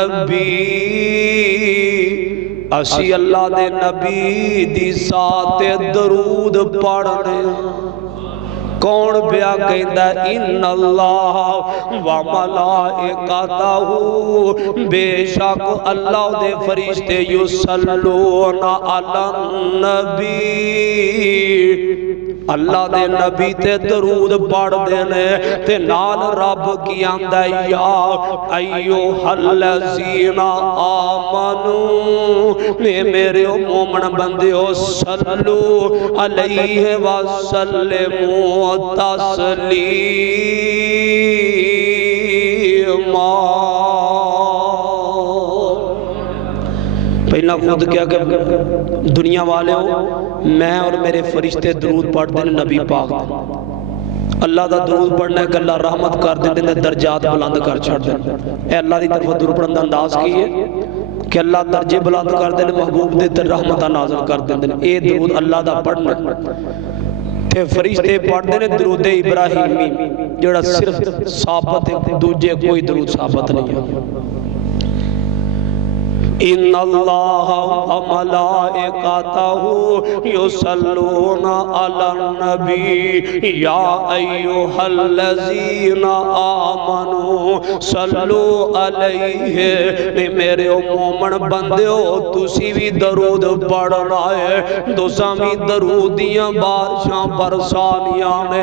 نبی اسی اللہ دے نبی دی ذات درود پڑھنے کون پیا کہندا ان اللہ و ملائکتہ بے شک اللہ دے فرشتے یصلون علی النبی اللہ دے نبی تے درود پڑھ دینے تے نال رب کی آندہ یا ایوہ الذین آمنو میرے مومن بندیو صلو علیہ وسلموا تسلیما پہلا خود کیا کہ دنیا والے ہو میں اور میرے فرشتے درود پڑھ دیں نبی پاک دیں اللہ دا درود پڑھنا ہے کہ اللہ رحمت کر دیں درجات بلند کر چھڑ دیں اے اللہ دی طرف درود پڑھن دا انداز کی ہے کہ اللہ درجے بلند کر دیں محبوب دے تر رحمتہ نازل کر دیں اے درود اللہ دا پڑھنا تے فرشتے پڑھ دیں درود ابراہیمی جڑا صرف ثابت ہے دوجے کوئی درود ثابت نہیں ہے ان اللہ و ملائکتہ یصلون علی النبی یا ایھا الذین آمنوا صلو علیہ میرے مومن بندیو تسی بھی درود پڑھنا ہے تساں بھی درودیاں بارشاں برسانیاں نے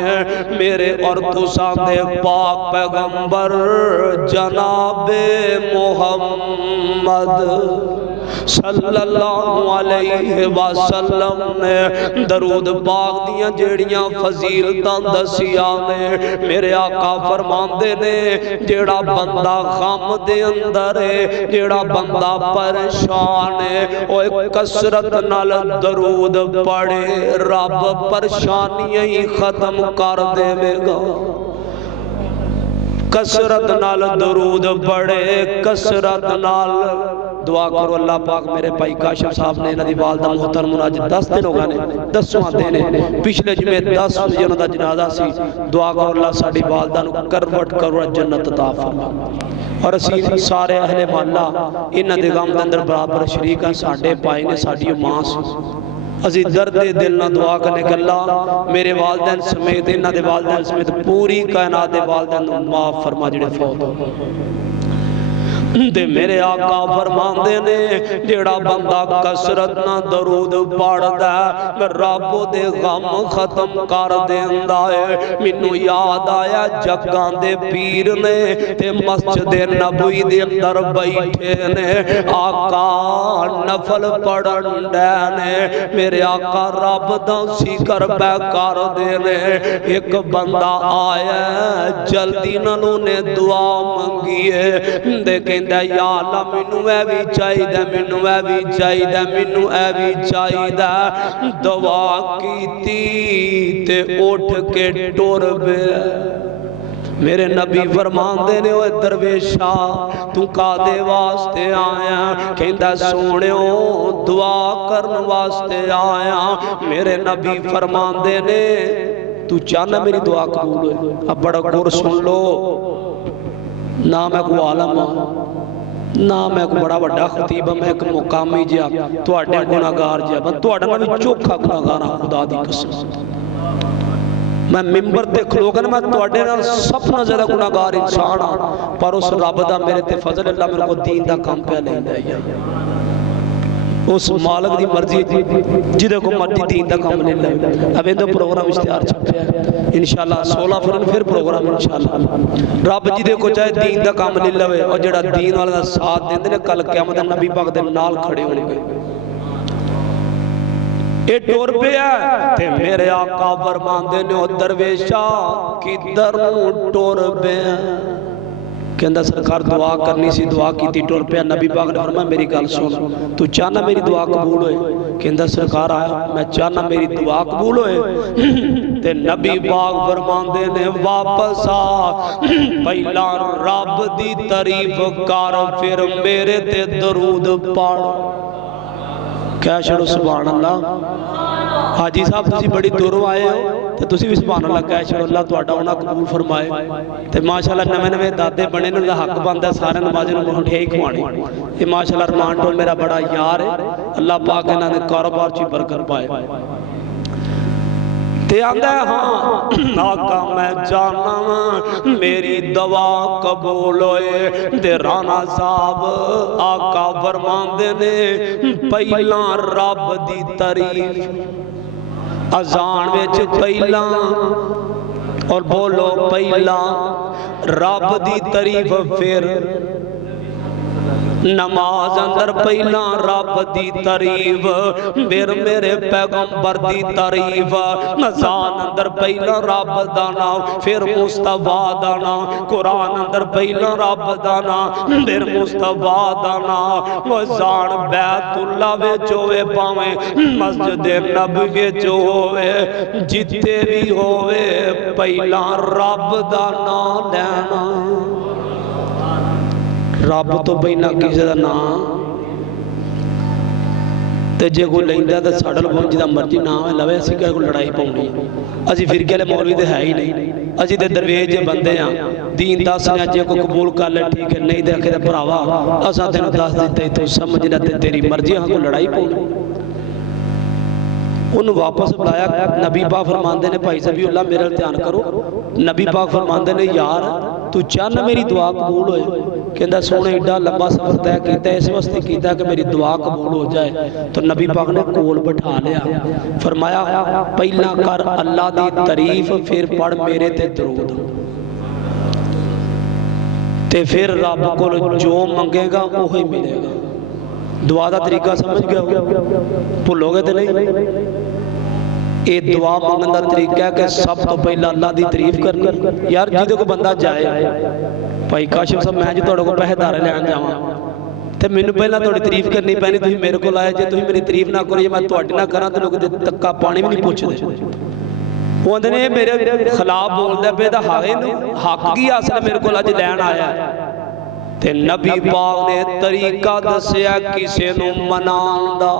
میرے اور تساں دے پاک پیغمبر جناب محمد صلی اللہ علیہ وسلم نے درود پاک دیاں جیڑیاں فضیلتاں دسیاں نے میرے آقا فرماندے نے جیڑا بندہ غم دے اندر ہے جیڑا بندہ پریشان ہے اوہ کثرت نال درود پڑھے رب پریشانیاں ہی ختم کر دے گا کثرت نال درود پڑھے کثرت نال دعا کرو اللہ پاک میرے بھائی کاشف صاحب نے انہاں دی والدہ محترم آج 10 دن ہو گئے نے 10واں دن ہے پچھلے جمعے 10 بجے انہاں دا جنازہ سی دعا کرو اللہ ساڈی والدہ نو کروٹ کروٹ جنت عطا فرما اور اسی سارے اہل محلہ انہاں دے غم دے اندر برابر شریک ہیں ساڈے پائی نے ساڈی ماں ازی درد دل نہ دعا کرنے کہ اللہ میرے والدین سمیت انہاں دے والدین سمیت پوری کائنات دے والدین معاف فرما جڑے فوت ہو دے میرے آقا فرماندے نے جیڑا بندہ کثرت نہ درود پڑھدا ہے رب دے غم ختم کر دیندا ہے مینوں یاد آیا جگاں دے پیر نے تے مسجد نبوی دے اندر بیٹھے نے آقا نفل پڑھن دے نے میرے آقا رب دا ذکر پہ کر دے نے ایک بندہ آیا جلدی نالوں نے دعا منگی ہے دیکھیں یا اللہ مینوں اے وی چاہیدا مینوں اے وی چاہیدا مینوں اے وی چاہیدا دعا کیتی تے اٹھ کے ٹر پیا میرے نبی فرماندے نے اوے درویشا تو کادے واسطے آیا کہندا سونیو دعا کرن واسطے آیا میرے نبی فرماندے نے تو چاہنا میری دعا قبول ہوئے اب بڑا غور سن لو نہ میں کو عالم نہ میں کو بڑا بڑا خطیب میں ایک مقامی جا تو اڈے گناہگار جا میں تو اڈے میں چوکھا گناہگار خدا دی قسم میں ممبر تے کھلوگا نا میں تو اڈے نال سپنا زیادہ گناہگار انسان ہاں پر اس رب دا میرے تے فضل اللہ میرے کو دین دا کام پہ لے لے اس مالک دی مرضی جدے کو مرضی دین دا کام لے لے اب اندھو پروگرام اشتہار چھپے ہیں انشاءاللہ 16 فرن پھر پروگرام انشاءاللہ رب جدے کو چاہے دین دا کام لے لے اور جڑا دین والا دا ساتھ دیں دے کل قیامت نبی پاک دے نال کھڑے ہونے گئے اے ٹور پہ ہے تے میرے آقا فرماندے نے درویشا کی در ٹور پہ ہے کہندہ سرکار دعا کرنی سی دعا کی تھی ٹور پہ نبی پاک نے فرمایا میری گل سن تو چاہنا میری دعا قبول ہوئے کہندہ سرکار آیا میں چاہنا میری دعا قبول ہوئے تے نبی پاک فرماندے نے واپس آ پہلا رب دی تعریف کر پھر میرے تے درود پڑھ کیا شروع سبحان اللہ حاجی صاحب تسی بڑی دوروں آئے ہو تو تسی بھی سبحان اللہ کہہ چھڑو، اللہ تہاڈا انہاں قبول فرمائے۔ تے ماشاءاللہ نویں نویں دادے بنے نے، حق بندا سارے نمازی نوں مٹھائی کھوانی۔ یہ ماشاءاللہ رحمان ٹول میرا بڑا یار ہے، اللہ پاک انہاں دے کاروبار چ برکت پائے۔ تے آندا ہے ہاں آقا میں جانا میری دعا قبول ہوئے۔ تے رانا صاحب آقا فرماندے نے پہلا رب دی تعریف اذان وچ، پہلا اور بولو پہلا رب دی تعریف، پھر نماز اندر پہلا رب دی تعریف، پھر میرے پیغمبر دی تعریف، اذان اندر پہلا رب دا نام، پھر مصطفیٰ دا نام، قرآن اندر پہلا رب دا نام، پھر مصطفیٰ دا نام۔ اذان بیت اللہ وچ ہوئے پاویں مسجد نبوی وچ ہوئے، جتے بھی ہوئے پہلا رب دا نام لینا۔ رب تو بہنا کسی دا نام تے جے کوئی لیندہ تے ساڈا لوگ جدا مرضی نام ہے لوے، اسی کہے کو لڑائی پاؤنی۔ اسی فرقے والے مولوی تے ہے ہی نہیں، اسی تے درویش جے بندے ہیں، دین دسنے جے کو قبول کر لے ٹھیک ہے، نہیں دیکھے تے بھراوا اساں تینوں دس دتے تو سمجھنا تے تیری مرضی، ہاں کو لڑائی پاؤنی۔ انہوں واپس بلایا، نبی پاک فرماندے نے بھائی صبی اللہ میرے دھیان کرو، نبی پاک فرماندے نے یار تو چاہنا میری دعا قبول ہوئے؟ کہندہ سونے ایڈا لمبا سفر طے کیتا ہے، اس واسطے کیتا ہے کہ میری دعا قبول ہو جائے۔ تو نبی پاک نے کول بٹھا لیا، فرمایا پہلا کر اللہ دی تعریف، پھر پڑھ میرے تے درود، تے پھر رب کو جو منگے گا وہی ملے گا۔ دعا دا طریقہ سمجھ گیا ہو؟ بھولو گے تے نہیں؟ یہ دعا مانگن دا طریقہ ہے کہ سب تو پہلا اللہ دی تعریف کرنی۔ یار جیدے کو بندہ جائے بھائی کاشف صاحب میں جی توڑے کو پہے دارے لے آن جاؤں تے میں پہلا توڑی تعریف کرنی پہنی، تھی میرے کو لائے جے تھی میری تعریف نہ کرو، یہ میں توڑی نہ کرنا تے لوگ تکا پانی بھی نہیں پوچھ دے۔ وہ اندھے نے میرے خلاف بول دے پہ دا حق کی آسنا میرے کو لاج لین آیا ہے۔ تے نبی پاک نے طریقہ دسیا کسے نو منان دا،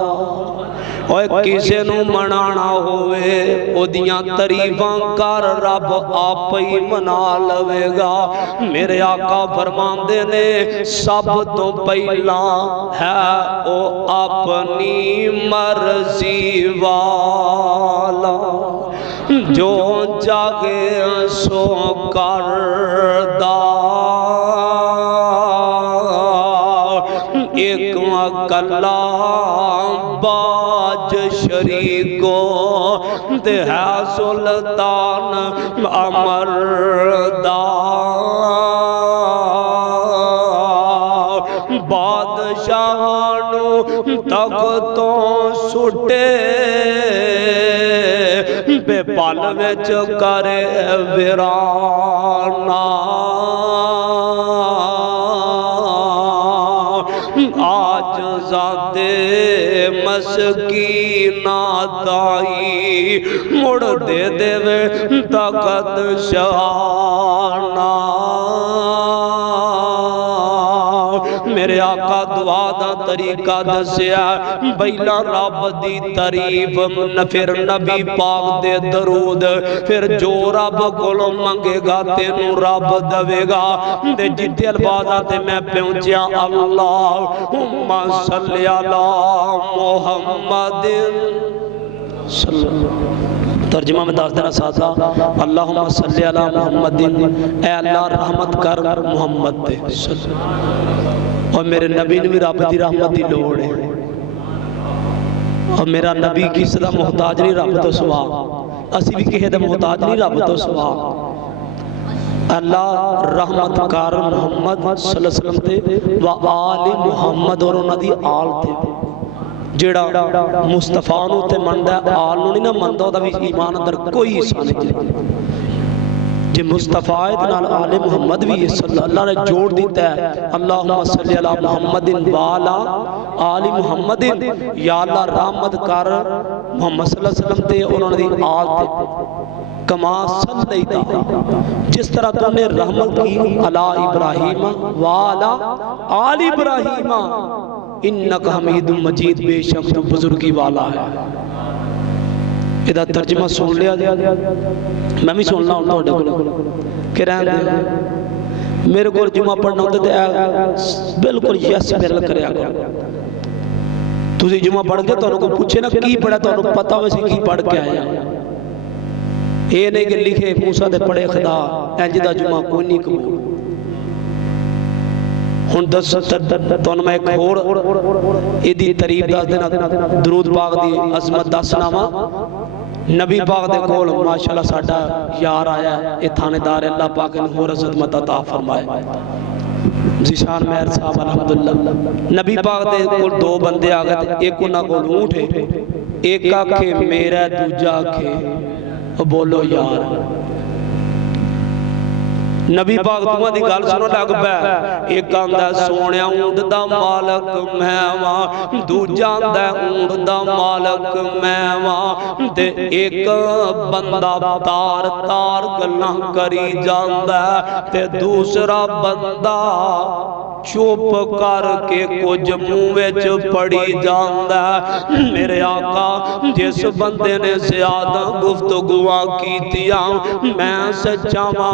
اور کسے نو منانا ہوئے او دیاں تعریفاں کر رب آپ ہی منا لوے گا۔ میرے آقا فرماندے نے سب تو پہلا ہے او اپنی مرضی والا، جو جاگے سو کردہ، ایک مکلا باج شریکو دے ہے سلطان امردہ، بادشاہانو تختوں سٹے بے پال وچ کرے ویرانا، آج ذاتے مسکینہ دائی مڑ دے دے وے طاقت شانا۔ میرے آقا دعا دا طریقہ دسیا، پہلا رب دی تعریف، پھر نبی پاک دے درود، پھر جو رب کولوں منگے گا تینوں رب دوے گا۔ دے جتے الفاظاتے میں پہنچیا اللہم صلی علی محمد صلی اللہ، ترجمہ میں داس دینا ساتھا، اللہم صلی علی محمد، اے اللہ رحمت کر محمد دے صلی اللہ، اور میرے نبی نے بھی رب دی رحمت دی لوڑ ہے، اور میرا نبی کسی دا محتاج نہیں رب تو سوا، اسی بھی کہے دا محتاج نہیں رب تو سوا۔ اللہ رحمت کار محمد صلی اللہ علیہ وسلم تے و آل محمد، اور انہاں دی آل تے جیڑا مصطفیٰ نو تے مندہ ہے، آل نو نہیں نہ مندہ ہوتا بھی ایمان اندر کوئی حصہ نہیں جائے۔ جی مصطفیٰ اتنا آل محمد بھی صلی اللہ نے جوڑ دیتا ہے، اللہم صلی اللہ محمد والا آل محمد، یا اللہ رحمت کر محمد صلی اللہ علیہ وسلم تے انہوں نے آل تے کما صلی اللہ، جس طرح تم نے رحمت کی علی ابراہیم والا آل ابراہیم انکا حمید مجید، بے شک تو بزرگی والا ہے۔ یہ ترجمہ سن لیا میں بھی سننا ہوں تھوڑے کو کہ رہن دے میرے کو جمعہ پڑھنا ہوتا ہے بالکل یس میرے کرے آگا تُسی جمعہ پڑھ کے تو انہوں کو پوچھے نا کی پڑھا تو انہوں پتہ ویسے کی پڑھ کے آیا یہ نہیں کہ لکھے موسیٰ دے پڑھے خدا اینجدہ جمعہ کوئی نہیں قبول ہن دس تو انہوں میں ایک اور ایدی تریب دس دینا درود پاک دی عظمت دس نامہ نبی پاک دے کول ماشاءاللہ ساڑھا یار آیا ہے یہ تھانے دار اللہ پاک انہوں اور عظمت عطا فرمائے زیشان مہر صاحب الحمدللہ نبی پاک دے کول دو بندے آگئے تھے ایک انہوں کو اونٹ ہے ایک آکھے میرا دوجہ آکھے بولو یار نبی پاک تمہیں دی گال سنو لگ بے ایک آندہ سونے اونٹ دا مالک میوہ دو جاندہ اونٹ دا مالک میوہ تے ایک بندہ تار تار گلہ کری جاندہ تے دوسرا بندہ چوپ کر کے کچھ موویچ پڑی جاندہ میرے آقا جس بندے نے زیادہ گفتگوہ کی دیا میں سچاوا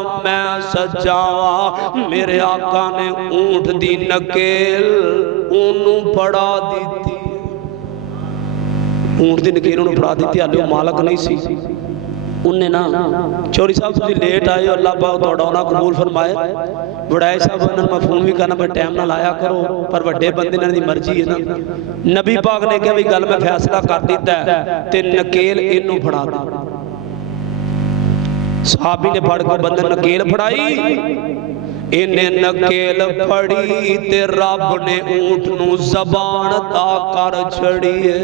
میرے آقا نے اونٹ دی نکیل انہوں پڑا دیتی اونٹ دی نکیل انہوں پڑا دیتی اللہ مالک نہیں سی انہیں نا چوری صاحب تجھے لیٹ آئے اللہ پاک دوڑاؤنا قبول فرمائے بڑھائے صاحب انہوں نے مفہوم بھی کرنا پر ٹائم نہ لایا کرو پر وڈے بندے نے دی مرضی ہے نا نبی پاک نے کہا بھی گل میں فیصلہ کر دیتا ہے تے نکیل انہوں پڑا دی صحابی نے پڑھ کر بندے نکیل پڑھائی انہیں نکیل پڑھی تے رب نے اونٹ نو زبان تا کر چھڑیے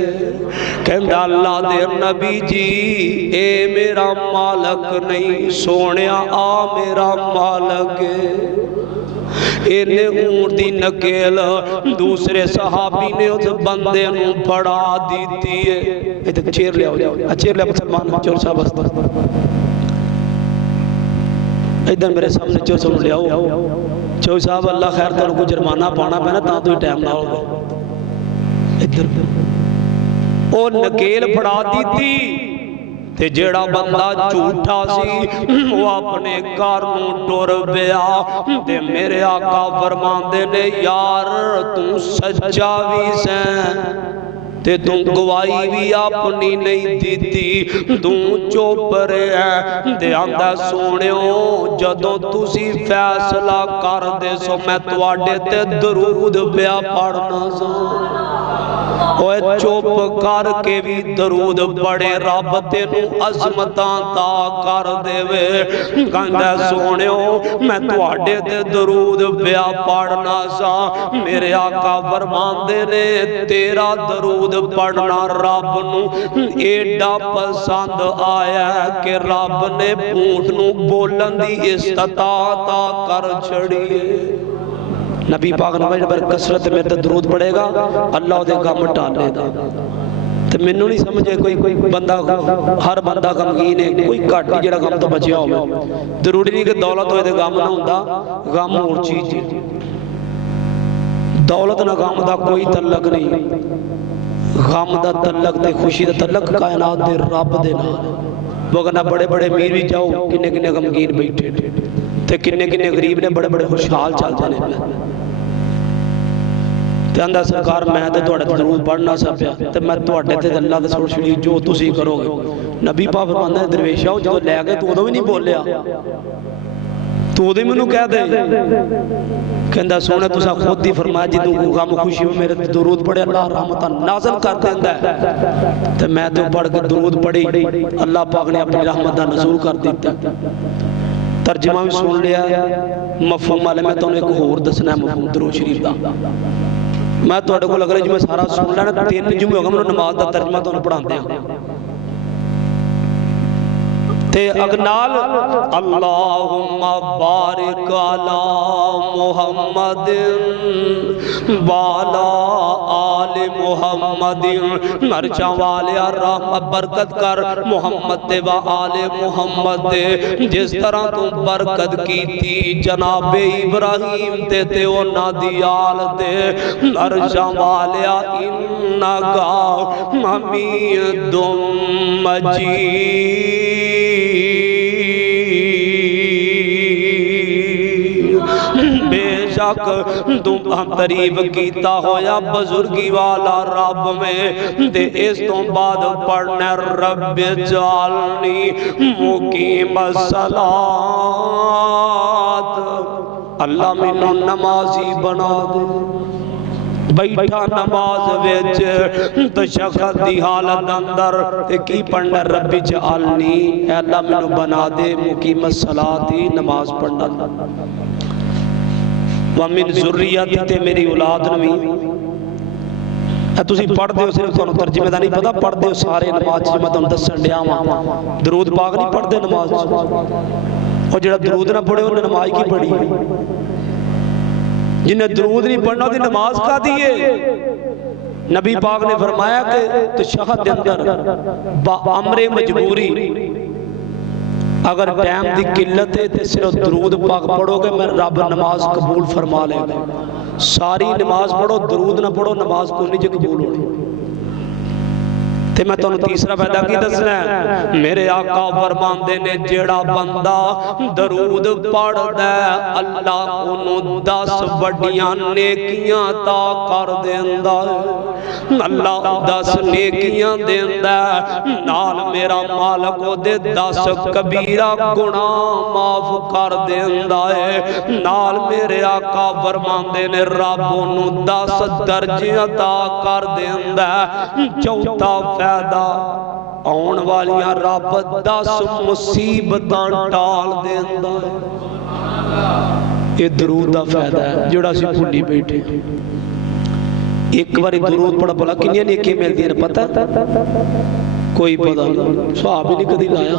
کہندہ اللہ دے نبی جی اے میرا مالک نہیں سونیا آ میرا مالک انہیں اونٹ دی نکیل دوسرے صحابی نے اس بندے نو پڑھا دیتی ہے اے تک چیر لیا ہو جاؤ چیر لیا مسلمان چور صاحب ہستا ادھر میرے سامنے چور سمجھ لیا ہو چور صاحب اللہ خیر تو کو جرمانہ پانا پہنا تاں تو ہی ٹائم نہ ہوگا ادھر او نکیل پڑھا دی تھی تے جیڑا بندہ جھوٹا سی وہ اپنے کارنوں ٹور بیا تے میرے آقا فرمان دے نے یار تم سچا بھی سیں تے تم گواہی بھی اپنی نہیں دیتی تم چوپ رہے دے آندہ سونیوں جدوں تسی فیصلہ کر دے سو میں تواڈے تے درود پیا پڑھنا سا اوہ چوپ کر کے بھی درود پڑے رب تینوں عظمتاں تا کر دے وے کہندہ سونیوں میں تواڈے تے درود پیا پڑھنا سا میرے آقا فرمان دے نے تیرا درود پڑھنا رب نو ایڈا پسند آیا کہ رب نے اونٹ نو بولن دی استطاعت کر چھڑیے نبی پاک نمائش پر کسرت میں درود پڑھے گا اللہ دے گا مٹانے دا تو میں نہیں سمجھے کوئی بندہ ہر بندہ غمگین ہے کوئی کاٹی جڑا غم تو بچیا ہو ضروری نہیں کہ دولت ہوئے دے غم نہ ہوندہ غم اور چیز دولت نہ غم دا کوئی تعلق نہیں غم دا تعلق دے خوشی دا تعلق کائنات دے رب دے نال وگرنہ بڑے بڑے میر بھی جاؤ کنے کنے غمگین بیٹھے تے کنے کنے غریب نے بڑے بڑے خوشحال چل جانے میں تے اندہ سرکار میں تے توڑے درود پڑھنا سا پیا تے میں توڑے تے اللہ دے سوڑ شڑی جو تسی کرو گے نبی پاک فرماندہ درویشہ ہو جو لے گئے تو دو بھی نہیں بول لیا تو دے منو کہہ دے کہندہ سونے تسا خود دی فرمایا جدو غم خوشی میں میرے درود پڑھے اللہ رحمتہ نازل کر دیندہ ہے تے میں تو پڑھ کے درود پڑھی اللہ پاک نے اپنی رحمتہ نزول کر دیتا ترجمہ بھی سن لیا مفہوم والے میں تو انہیں ایک اور دسنا ہے مفہوم درود شریف دا میں تو اٹھے کو لگ رہا ہے جو میں سارا سن لینا تین جمعے ہوگا میں نماز دا ترجمہ تو انہیں پڑھان دیا تے اگنال اللہم بارک علی محمد والا آل محمد محمد مرچا والیا رحمت برکت کر محمد تے و آل محمد دے جس طرح تو برکت کی تھی جناب ابراہیم تے تے اونا دیال دے مرچا والیا انگا حمید مجید تم ہم قریب کیتا ہویا بزرگی والا رب میں دے اس تو بعد پڑھنے رب جعلنی مقیم الصلاۃ اللہ منو نمازی بنا دے بیٹھا نماز ویچ تشخص دی حالت اندر کی پڑھنے رب جعلنی اے اللہ منو بنا دے مقیم الصلاۃ نماز پڑھنا وَمِن ذُرِّيَّتِي تے میری اولاد نوی تُسی پڑھ دے ہو صرف تو ترجمہ دا نہیں پتا پڑھ دے ہو سارے نماز جمع تم دسن لیا درود پاک نہیں پڑھ دے نماز اور جڑا درود نہ پڑھے انہیں نماز کی پڑھی جنہیں درود نہیں پڑھنا دی نماز کا دیئے نبی پاک نے فرمایا کہ تشہد دے اندر با امر مجبوری اگر ٹائم دی قلت ہے تو صرف درود پاک پڑھو گے میں رب نماز قبول فرما لے گا ساری نماز پڑھو درود نہ پڑھو نماز کو نہیں جو قبول ہونی تے میں تو تیسرا پیدا کی دسنا ہے میرے آقا فرماندے نے جیڑا بندہ درود پڑھ دے اللہ انہوں 10 بڑیاں نیکیاں تا کر دیندہ ہے اللہ 10 نیکیاں دیندہ ہے نال میرا مالک ہو دے 10 کبیرہ گناہ معاف کر دیندہ ہے نال میرے آقا فرماندے نے رب انہوں 10 درجیاں تا کر دیندہ ہے چوتھا فیدہ آن والیاں رب 10 مصیبتاں ٹال دیندہ ہے یہ درود دا فیدہ ہے جوڑا سی پھولی بیٹھے ایک باری درود پڑھا بولا کنیا نیکی مل دیا پتا کوئی پتا نہیں صحابی نہیں کدی لایا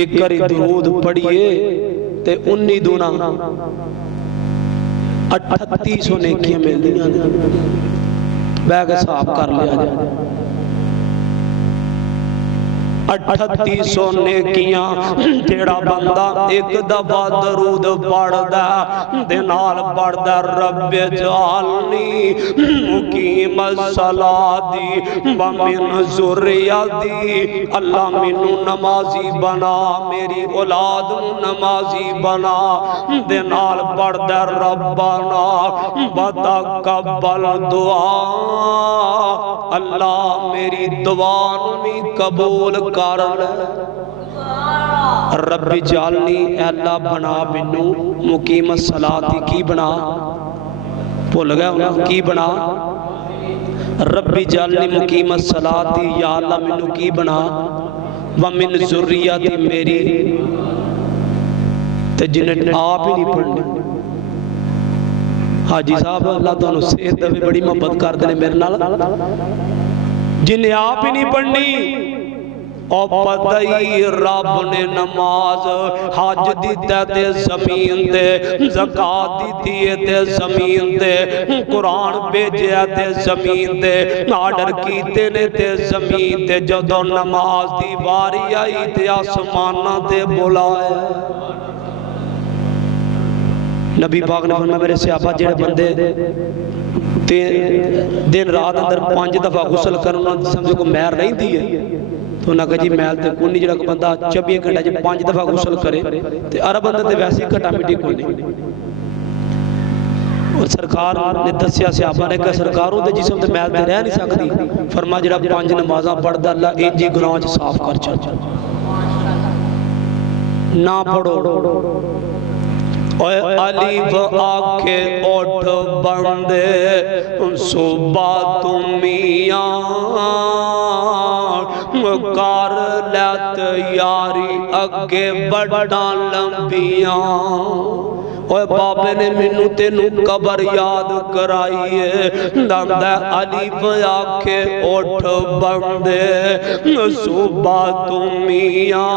ایک باری درود پڑھئے تے 19 دونا 3800 نیکیاں مل دیا بیگ صاحب کر لیا جائے 3800 نیکیاں جیڑا بندہ ایک دفعہ درود پڑھ دا دنال پڑھ دا رب جعلنی مقیم الصلاۃ ومن ذریتی اللہ منو نمازی بنا میری اولاد نمازی بنا دنال پڑھ دا ربنا وتقبل دعا اللہ میری دعا نمی قبول کر لے رب جعلنی اے اللہ بنا منو مقیم الصلاۃ کی بنا بھول گیا کی بنا رب جعلنی مقیم الصلاۃ یا اللہ منو کی بنا ومن ذریتی میری تے جنہیں آپ ہی نہیں پڑھنے حاجی صاحب اللہ تعالیٰ صحت بھی بڑی محبت کر دے میرے نال جنہیں آپ ہی نہیں پڑھنی اور پتہی رب نے نماز حج دیتا تے زمین تے زکاة دیتی تے زمین تے قرآن بھیجیا تے زمین تے آرڈر کیتے نے تے زمین تے جدو نماز دی باری آئی تے آسمانہ تے بلائے نبی پاک نے فرمایا میرے صحابہ جڑے بندے دن رات اندر 5 دفعہ غسل کرنا سمجھو کو مہر نہیں دی ہے تو انہاں کہا جی محل تے کونی جڑا کو بندہ 24 گھنٹہ جب 5 دفعہ غسل کرے تے عرب بندہ تے ویسی کٹا مٹی کونی اور سرکار نے دسیا صحابہ نے کہا سرکاروں دے جسم تے محل تے رہ نہیں سکتی فرما جڑا 5 نمازاں پڑھ دا اللہ انجی گناہوں سے صاف کر چل نہ پڑھو علیف آنکھیں اٹھ بندے صبح تمیاں کر لیت یاری اگے بڑا لمبیاں اوہ بابے نے منو تینو قبر یاد کرائیے دندہ علیف آنکھیں اٹھ بندے صبح تمیاں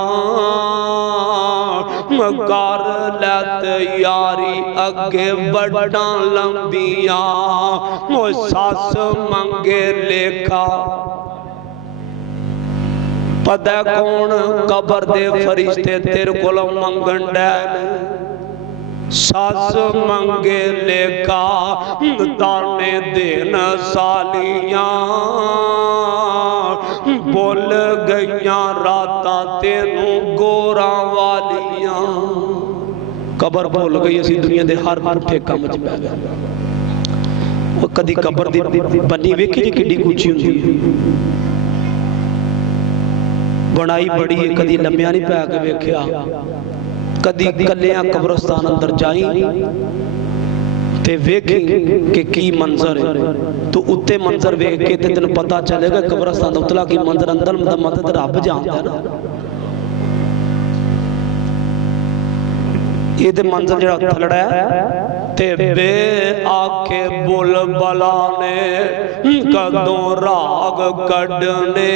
کر لیت یاری اگے وڈاں لمبیاں ساس منگے لیکھا پتہ کون قبر دے فرشتے تیرے کولوں منگن ڈین ساس منگے لیکھا دانے دین سالیاں بول گئیاں راتاں تینوں گوراں والیاں قبر بول گئی اسی دنیا دے ہر پٹھے کام وچ پہ گئے وہ کدی قبر دی بنی ویکھی جی کڈی اونچی ہوندی ہے بڑائی بڑی ہے کدی لمیا نہیں پہ کے ویکھیا کدی کلیاں قبرستان اندر جائیں تے ویکھیں کہ کی منظر ہے تو اتے منظر ویکھ کے تے تینوں پتہ چلے گا قبرستان دا اتلا کی منظر اندر مدد رب جاندا ہے نا یہ تے منظر جڑا تھلڑا ہے تے بے آکھے بول بلانے کدوں راگ کڈنے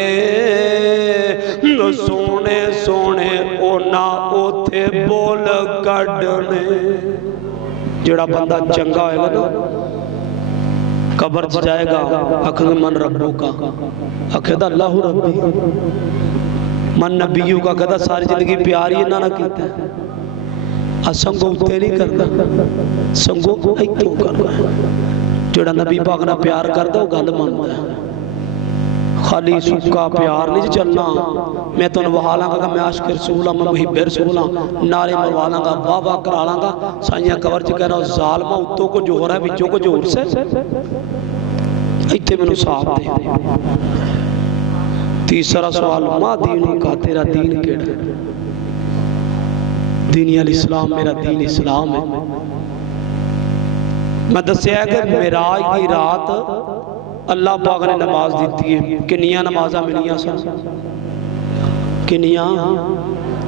سونے سونے اونا اوتھے بول کڈنے جڑا بندہ چنگا ہوئے گا نا قبر جائے گا اکھیں من ربو کا اکھیں دا اللہ ربی من نبیوں کا کہتا ساری زندگی پیاری ہے نہ کیتا ہے سنگو اتے نہیں کرتا سنگو ایتوں کرنا جڑا نبی پاک نہ پیار کرتا وہ گل منتا ہے خالی سکا پیار نہیں چلنا میں تو نوالاں گا کہ میں عاشق رسول ہوں میں محب رسول ہوں نعرے مروالاں گا واہ واہ کرالاں گا سائیاں کور چ کہہ رہا ہوں ظالمہ اتوں کو جو ہو رہا ہے بچوں کو جو ہو سے ایتھے میں نو صاحب دے تیسرا سوال ما دینوں کا تیرا دین کیڑا دینی الاسلام میرا دین اسلام ہے میں دسیا ہے کہ معراج کی رات اللہ پاک نے نماز دیتی ہے کنیاں نمازاں ملیاں سن کنیاں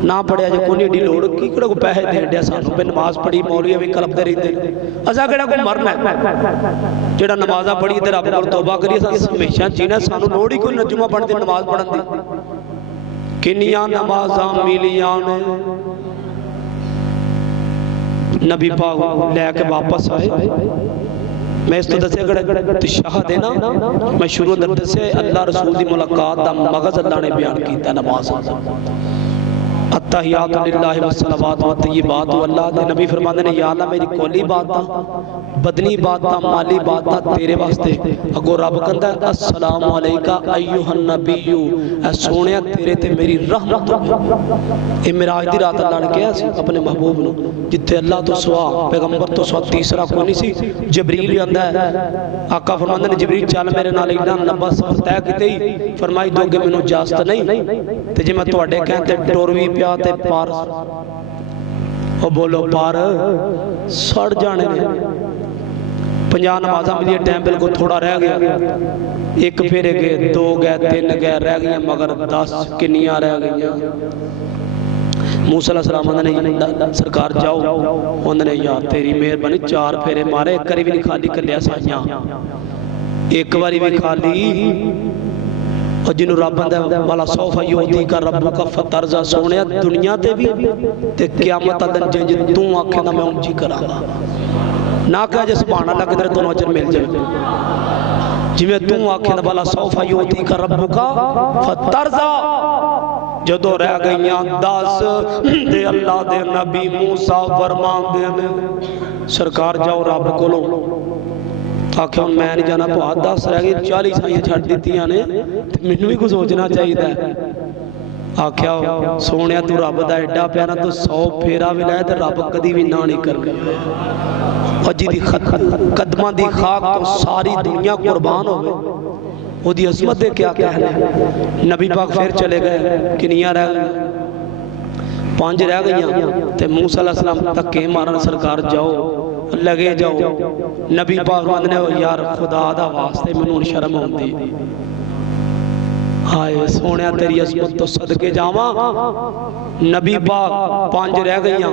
نہ پڑھیا جو کونی ایڈی لوڑ کی کڑا کو پیسے دے دیا سانوں پہ نماز پڑھی مولوی بھی کلب دے رہی دے ازا کڑا کو مرنا ہے جڑا نمازاں پڑھی دے رب کو توبہ کریے ہمیشہ جینا سانوں لوڑ ہی کوئی نجمہ پڑھ دے نماز پڑھن دی کنیاں نمازاں ملیاں نے نبی پاک لے کے واپس آئے میں اس تو دسے اگر تشہد ہے نا میں شروع در دسے اللہ رسول دی ملاقات دا مغز اللہ نے بیان کیتا نماز التحیات للہ والصلوات والطیبات واللہ دے نبی فرماندے نے یا اللہ میری کولی بات دا بدنی بات دا مالی بات دا تیرے واسطے اگو رب کہندا ہے السلام علیکہ ایھا النبی اے سونیا تیرے تے میری رحمت اے معراج دی رات اللہ نے کہا سی اپنے محبوب نو جتھے اللہ تو سوا پیغمبر تو سوا تیسرا کوئی نہیں سی جبریل آندا ہے آقا فرماندے نے جبریل چل میرے نال ایڈا لمبا سفر طے کیتے ہی فرمائی دو کہ مینوں اجازت نہیں تے جے میں تواڈے کہن تے ٹور وی پیا تے پار او بولو پار سڑ جانے نے 50 نمازاں ملیے ٹائم بالکل تھوڑا رہ گیا ایک پھیرے گئے 2 گئے 3 گئے رہ گئے مگر 10 کنیاں رہ گئیں موسیٰ علیہ السلام نے سرکار جاؤ انہوں نے یا تیری مہربانی 4 پھیرے مارے ایک کری بھی نہیں خالی کر لیا سائیاں ایک باری بھی خالی اور جنہوں رب اندھے والا صوفہ یوتی کا ربو کا فترزہ سونے دنیا تے بھی تے قیامت دن جنج توں آکھے نا میں انجی کرانا نہ کہا جس سبحان اللہ کے در دونوں اجر مل جائے جی میں توں آکھے نا والا صوفہ یوتی کا ربو کا فترزہ جدو رہ گئیاں 10 دے اللہ دے نبی موسیٰ فرمان دے سرکار جاؤ رب کو لو آکھے ان میں نہیں جانا پہا 10 رہ گئی 40 سائیں چھڑ دیتی آنے منو بھی کو سوچنا چاہیے ہے آکھے سونے تو رب دا ایڈا پیانا تو 100 پھیرا بھی لائے تو رب کدی بھی نہ نہیں کر گئے اور جی دی قدمہ دی خاک تو ساری دنیا قربان ہو گئے وہ دی عظمت دے کیا کہنے نبی پاک پھر چلے گئے کنیاں رہ گئے 5 رہ گئیاں تے موسیٰ علیہ السلام تک کے مارن سرکار جاؤ لگے جاؤ نبی پاک ماندنے ہو یار خدا دا واسطے منون شرم ہوندی آئے سونے تیری عظمت تو صدقے جاواں نبی پاک 5 رہ گئیاں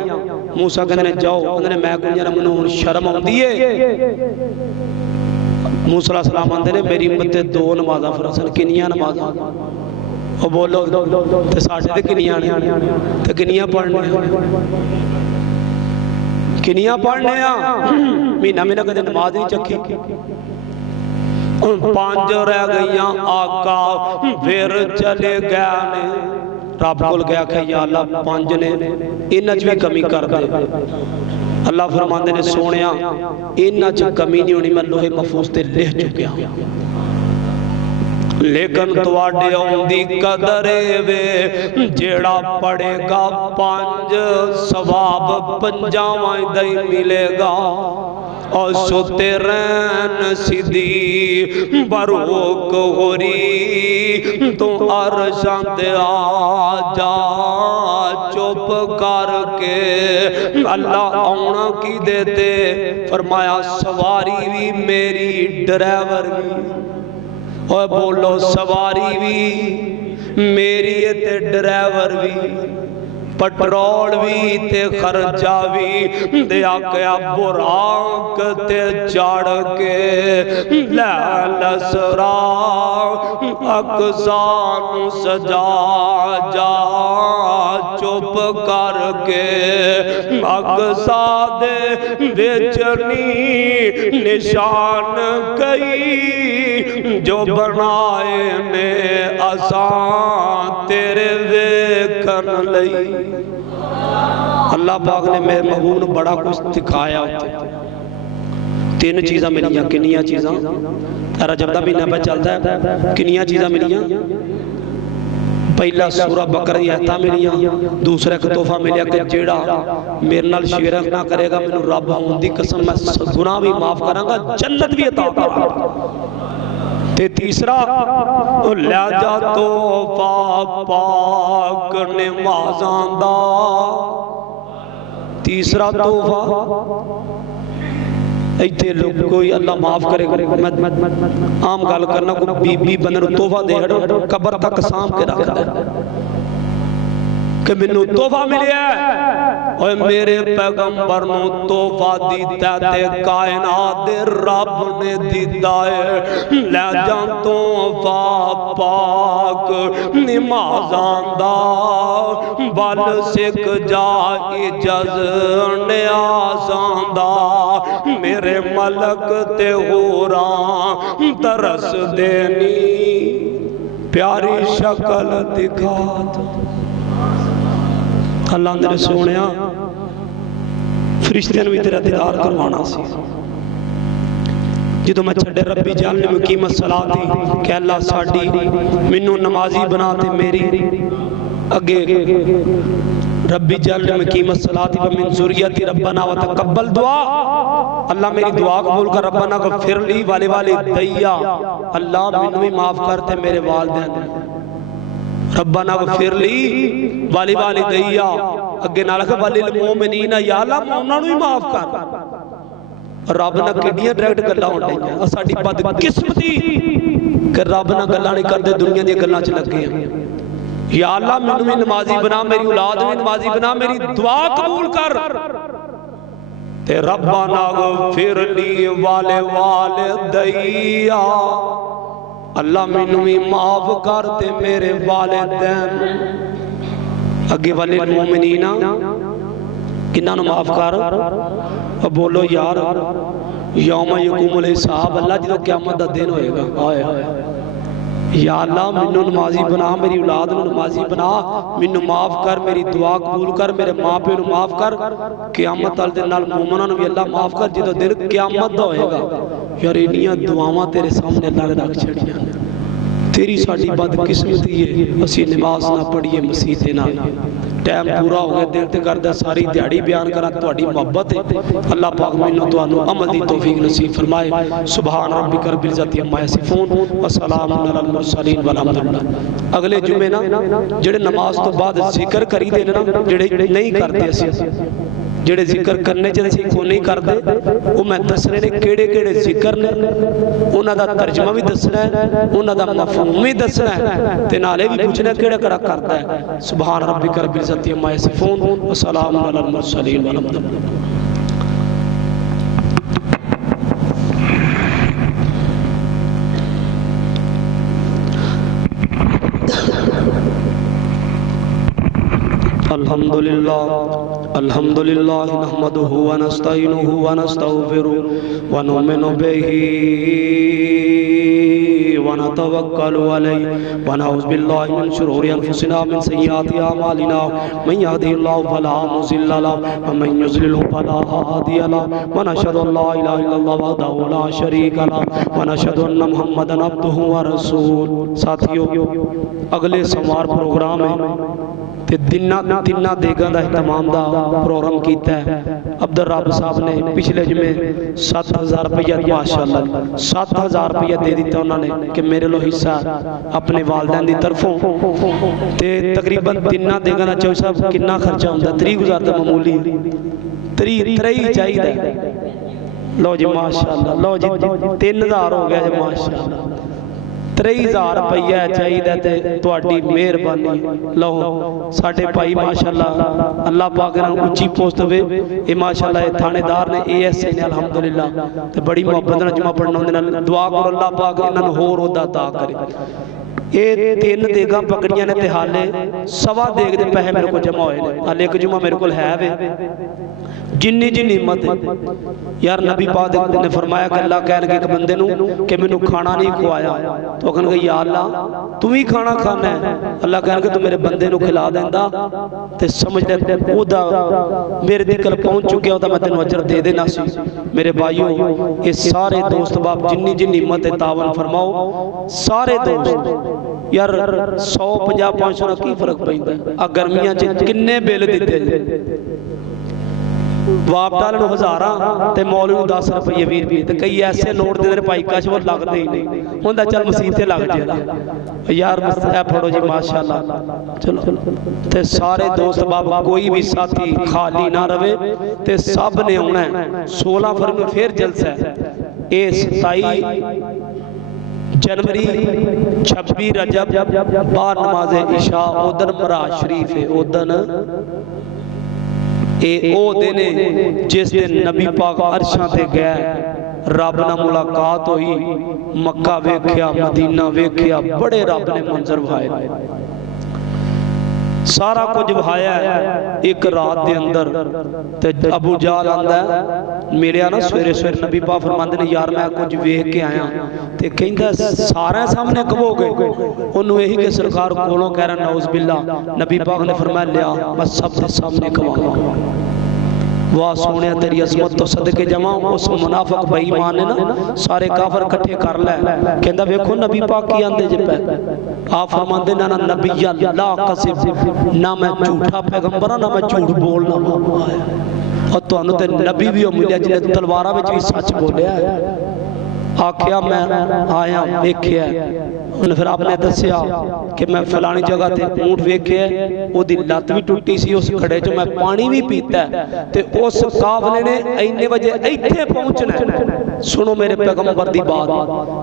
موسیٰ کہنے جاؤ کہنے میں کنجر منون شرم ہوندی ہے موسیٰ علیہ السلام آندے نے میری امت 2 نمازاں فرسن کنیاں نمازاں وہ بولو تے ساڑھے تے کنیاں نے تے کنیاں پڑھنے کنیاں پڑھنے مہینہ مہینہ کدے نماز نہیں چکی پانچ رہ گئیاں آقا پھر چلے گیا نے رب کول گیا کہ یا اللہ پانچ نے انج بھی کمی کر دے اللہ فرماندے نے سونیا انج کمی نہیں ہونی میں لوہے محفوظ تے لکھ چکیا لیکن تواڈے اوندی قدرے وے جیڑا پڑے گا پانچ ثواب پنجاواں دئی ملے گا اور سوتے رین سیدھی بروک ہو ری تو عرشاں تے آ جا چپ کر کے اللہ آنا کی دیتے فرمایا سواری بھی میری ڈرائیور بھی اور بولو سواری بھی میری تے ڈرائیور بھی پٹرول بھی تے خرچہ بھی دے آکیا براک تے چاڑ کے لسرا اقصان سجا جا چپ کر کے اقصا دے وچنی نشان کئی جو بنائے نے آسان تیرے ویکھن لئی اللہ پاک نے میرے محبوب نے بڑا کچھ دکھایا ہوتا تین چیزاں ملیاں کنیاں چیزاں رجب دا مہینہ پہ چلتا ہے کنیاں چیزاں ملیاں پہلا سورہ بقرہ دی آیتاں ملیاں دوسرا ایک تحفہ ملیا کہ جیڑا میرے نال شرک نہ کرے گا مینوں رب ہون دی قسم میں گناہ بھی معاف کراں گا جنت بھی عطا کراں گا تے تیسرا لہجہ تحفہ پاک نمازاں دا تیسرا تحفہ ایتھے لوگ کوئی اللہ معاف کرے گا میں عام گل کرنا کو بی بی بندے نوں تحفہ دے ہڑو قبر تک سام کے رکھ دے کہ منوں تحفہ ملیا ہے اور میرے پیغمبر نوں تحفہ دیتا تے کائنات دے رب نے دیتا ہے لہجاں تحفہ پاک نمازاں دا بل سکھ جا اجز نیازاں دا میرے ملک تے ہو راں ترس دینی پیاری شکل دکھا دو اللہ نے سونیا فرشتیاں بھی تیرا دیدار کروانا سی جدو میں چھڑے ربی جان نے مقیمت صلاح دی کہ اللہ ساڑی منو نمازی بنا تے میری اگے ربی جان نے مقیمت صلاح دی ومن ذریتی ربنا وتقبل دعا اللہ میری دعا قبول کر ربنا غفر لی والے والے دیا اللہ منو بھی معاف کرتے میرے والدین ربنا غفر لی والی والی دیا اگے نہ لکھا والی المومنین یا اللہ مومنوں بھی معاف کر رب نہ کڈیاں ڈائریکٹ گلاں ہونڈیاں اساڈی بد قسمتی کہ رب نہ گلاں نہیں کردے دنیا دی گلاں چ لگے ہیں یا اللہ مینوں بھی نمازی بنا میری اولاد بھی نمازی بنا میری دعا قبول کر تے ربنا غفر لی والے والدیا اللہ منوں بھی معاف کرتے میرے والدین اگے والے مومنین کنہاں نوں معاف کر اور بولو یار یوم یقوم الحساب اللہ جدوں قیامت دا دن ہوئے گا آئے یا اللہ منوں نمازی بنا میری اولاد نوں نمازی بنا منوں معاف کر میری دعا قبول کر میرے ماں پیو نوں معاف کر قیامت والے دن نال مومناں نوں بھی اللہ معاف کر جدوں دن قیامت دا ہوئے گا یار انیاں دعاواں تیرے سامنے اللہ نے رکھ چھڑیاں تیری ساڈی بد قسمتی ہے اسی نماز نہ پڑھیے مسیح تے نہ ٹائم پورا ہو گیا دل تے کردا ساری دیہڑی بیان کراں تہاڈی محبت ہے اللہ پاک مینوں تانوں عمل دی توفیق نصیب فرمائے سبحان ربک رب العزت عما یصفون وسلام علی المرسلین والحمد للہ اگلے جمعے نا جڑے نماز تو بعد ذکر کری دے نا جڑے نہیں کردے اسی جڑے ذکر کرنے چاہتے سے کو نہیں کردے وہ میں دسنے نے کیڑے کیڑے ذکر نے انہاں دا ترجمہ بھی دسنا ہے انہاں دا مفہوم بھی دسنا ہے تے نالے بھی پوچھنا ہے کیڑا کڑا کرتا ہے سبحان ربک رب العزت عما یصفون وسلام علی المرسلین والحمد للہ الحمدللہ نحمدہ ونستعینہ ونستغفرہ ونؤمن بہ ونتوکل علیہ ونعوذ باللہ من شرور انفسنا من سیئات اعمالنا من یهده اللہ فلا مضل له ومن یضلل فلا هادی له ونشهد ان لا الہ الا اللہ وحدہ لا شریک له ونشهد ان محمدا عبدہ ورسولہ۔ ساتھیو اگلے سمار پروگرام ہے تے تینہ دیگاں دا اہتمام دا پروگرام کیتا ہے عبدالرب صاحب نے پچھلے جمعے 7,000 روپیہ ماشاءاللہ 7,000 روپیہ دے دیتا انہوں نے کہ میرے لو حصہ اپنے والدین دی طرفوں تے تقریباً تینہ دیگاں دا چوئی صاحب کنا خرچہ ہوندہ 30,000 دا معمولی 3 چاہی دا لو جی ماشاءاللہ لو جی 3,000 ہو گیا جی ماشاءاللہ 3,000 روپیہ چاہیے تے تواڈی مہربانی لو ساڈے بھائی ماشاءاللہ اللہ پاک نے اونچی پوسٹ ہوئے اے ماشاءاللہ تھانے دار نے ASA نے الحمدللہ تے بڑی محبت نال جمعہ پڑھنا ہوندے نال دعا کرو اللہ پاک انہاں نوں ہور عہدہ عطا کرے۔ یہ 3 دیگاں پکڑیاں نے تے حالے سوا دیگ دے پیسے میرے کو جمع ہوئے نے حالے ایک جمعہ میرے کو ہے وے جنی ہمت یار نبی پاک نے فرمایا کہ اللہ کہنے کے ایک بندے نو کہ میں نو کھانا نہیں کھوایا تو کہنے کہ یا اللہ تو ہی کھانا کھانا ہے اللہ کہنے کہ تو میرے بندے نو کھلا دیندہ تے سمجھ لے او دا میرے دل پہنچ چکے ہوتا میں تینو اجر دے دینا سی۔ میرے بھائیوں یہ سارے دوست باپ جنی ہمت تعاون فرماؤ سارے دوست یار 100-50-500 کی فرق پہنتا ہے گرمیاں کنے بیل دیتے ہیں واپ ڈالنو 1000 تے مولوی 10 روپیے 20 روپیے تے کئی ایسے نوٹ دے پائی کاش وہ لگ دے ہی نہیں ہوندہ چل مسیح تے لگ جائے یار اے پڑھو جی ماشاءاللہ چلو تے سارے دوست باب کوئی بھی ساتھی خالی نہ روے تے سب نے ہونا ہے 16 فروری میں پھر جلسہ ہے 27 جنوری 26 رجب بعد نماز عشاء اودن مرا شریف ہے اودن اے او دینے جس دن نبی پاک عرشاں تے گئے رب نہ ملاقات ہوئی مکہ ویکھیا مدینہ ویکھیا بڑے رب نے منظر بھائے سارا کچھ بھایا ہے ایک رات دے اندر تے ابو جال آندہ ہے میرے آنا سویرے نبی پاک فرماندے نے یار میں کچھ ویکھ کے آیا تے کہیں گا سارے سامنے کب ہو گئے انہوں یہی کہ سرکار کولوں کہہ رہا نعوذ باللہ نبی پاک نے فرمایا لیا میں سب دے سامنے کب آؤں واہ سونے تیری عظمت تو صدقے جماؤں اس منافق بھائی ایمان نے نا سارے کافر کٹھے کر لے کہندہ ویکھو نبی پاک کی آندے جے پہ آپ فرماندے نا نبی اللہ قصب نہ میں جھوٹا پیغمبرہ نہ میں جھوٹ بولنا اور تو انہوں تے نبی بھی ہو ملیا جنہیں تلوارہ میں بھی سچ بولیا ہے آکھیا میں آیا ویکھیا انہوں پھر آپ نے دسیا کہ میں فلانی جگہ تے اونٹ ویکھیا وہ دی لات بھی ٹوٹی سی اس کھڑے جو میں پانی بھی پیتا ہے تے اس قافلے نے اینے وجہ ایتھے پہنچنا ہے سنو میرے پیغمبر دی بات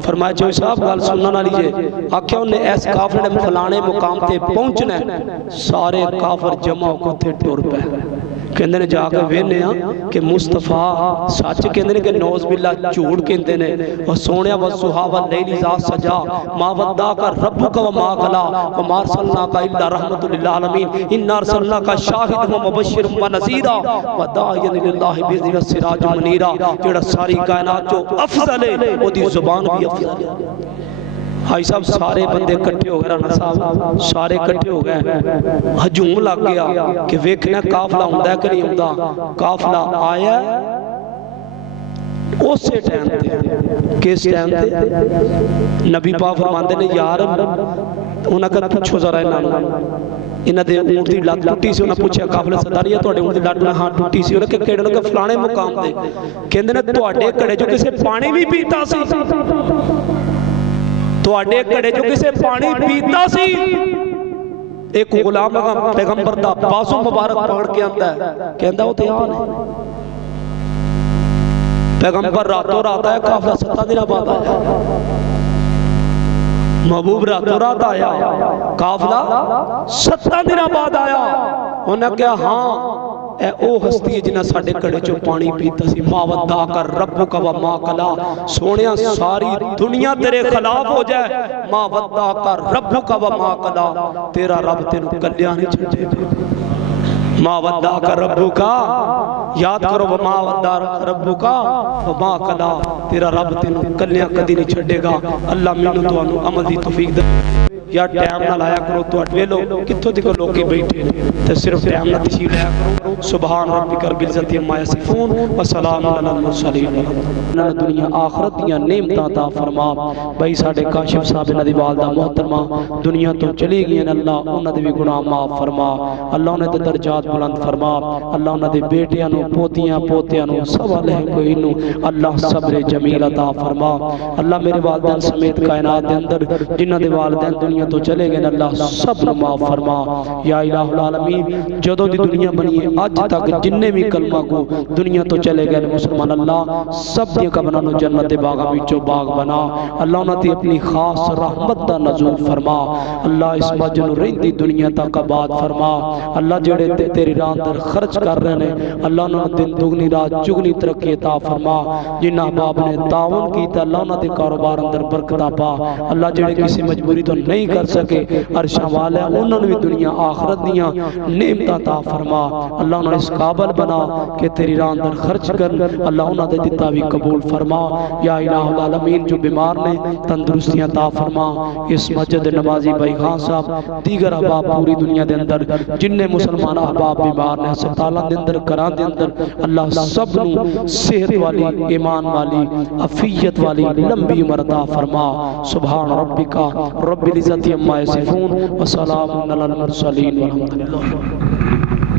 فرمایا چوئی صاحب گال سننا نہ لیجئے آکھیا انہیں ایس قافلے نے فلانے مقام تے پہنچنا ہے سارے کافر جمع کو تھے ٹور پہ کہندے نے جا کے وینے کہ مصطفیٰ سچ کہندے نے کہ نعوذ باللہ جھوٹ کہندے نے اور سونیا والصحا واللیل اذا سجا ما ودعک ربک وما قلی وما ارسلناک الا رحمۃ للعالمین انا ارسلناک شاہدا ومبشرا ونذیرا وداعیا للہ باذنہ وسراجا منیرا جڑا ساری کائنات جو افضل ہے وہ دی زبان بھی افضل ہے۔ بھائی صاحب سارے بندے کٹھے ہو گئے رانا صاحب سارے کٹھے ہو گئے ہجوم لگ گیا کہ ویکھنا قافلہ ہوندہ ہے کہ نہیں ہوندہ قافلہ آیا اسے ٹائم تے کس ٹائم تے نبی پاک فرماندے نے یار انہاں کا پوچھو ذرا انہاں دے اونٹ دی لات ٹوٹی سی انہاں پوچھیا قافلے سرداری ہے تواڈے اونٹ دی لات ہاں ٹوٹی سی انہاں کہ کیڑے نے کہ فلانے مقام تے کہندے نے تواڈے کڑے جو کسے پانی بھی پیتا سی تو آڈے کڑے جو کسے پانی پیتا سی ایک غلام پیغمبر دا بازو مبارک پکڑ کے آندہ ہے کہندہ ہوتے ہیں پیغمبر راتوں رات آیا قافلہ 7 دن بعد آیا محبوب راتوں رات آیا قافلہ 7 دن بعد آیا انہوں نے کہا ہاں اے او ہستی ہے جنہ ساڑھے کڑے چو پانی پیتا سی ما ودعا کر رب کا وما قلا سونیا ساری دنیا تیرے خلاف ہو جائے ما ودعا کر رب کا وما قلا تیرا رب تیرے کلیانی چھوٹے ما ودعک ربکا، یاد کرو وما ودعک ربکا وما قلا، تیرا رب تینوں کلیاں کدی نہیں چھڑے گا۔ اللہ مینوں تانوں عمل دی توفیق دے۔ یا ٹائم نہ لایا کرو تو اٹویلو کتھوں دیکھو لوگی بیٹھے تے صرف ٹائم نہ تشریف لایا کرو۔ سبحان ربک رب العزت عما یصفون وسلام علی المرسلین۔ اللہ دنیا آخرت دیاں نعمتاں عطا فرما۔ بھائی ساڈے کاشف صاحب انہاں دی والدہ محترمہ دنیا تو چلی گئی ہیں، اللہ انہاں دے بھی گناہ معاف فرما، اللہ انہاں دے درجات بلند فرما، اللہ انہاں دے بیٹیاں نو پوتیاں پوتیاں نو سب علیہ کوئی نو اللہ صبر جمیل عطا فرما۔ اللہ میرے والدین سمیت کائنات دے اندر جنہاں دے والدین دنیا تو چلے گئے اللہ سب نو معاف فرما۔ یا الہ العالمین جدوں دی دنیا بنی ہے اج تک جننے بھی کلمہ کو دنیا تو چلے گئے مسلمان اللہ سب دی قبراں نو جنت دے باغاں وچوں باغ بنا، اللہ انہاں تے اپنی خاص رحمت دا نزول فرما، اللہ اس مسجد نو رہندی دنیا تک آباد فرما۔ اللہ جڑے تیری راہ اندر خرچ کر رہے ہیں اللہ انہاں نوں دن دگنی رات چگنی ترقی عطا فرما، جنہاں احباب نے تعاون کیتا اللہ انہاں دے کاروبار اندر برکت پا، اللہ جڑے کسی مجبوری تو نہیں کر سکے عرشاں والے انہوں نے بھی دنیا آخرت دیاں نعمتاں عطا فرما، اللہ انہوں نے اس قابل بنا کہ تیری راہ اندر خرچ کر، اللہ انہوں نے دیتا بھی قبول فرما۔ یا الہ العالمین جو بیمار نے تندرستیاں عطا فرما، اس مسجد نمازی بھائی خان صاحب دیگر احباب پوری دنیا دے اندر جننے مسلمان احباب بیمار نے ہسپتالاں دے اندر گھراں دے اندر اللہ سب نو صحت والی ایمان والی عافیت والی لمبی عمر عطا فرما۔ سبحان ربک رب العزت عما یصفون وسلام علی المرسلین والحمد للہ۔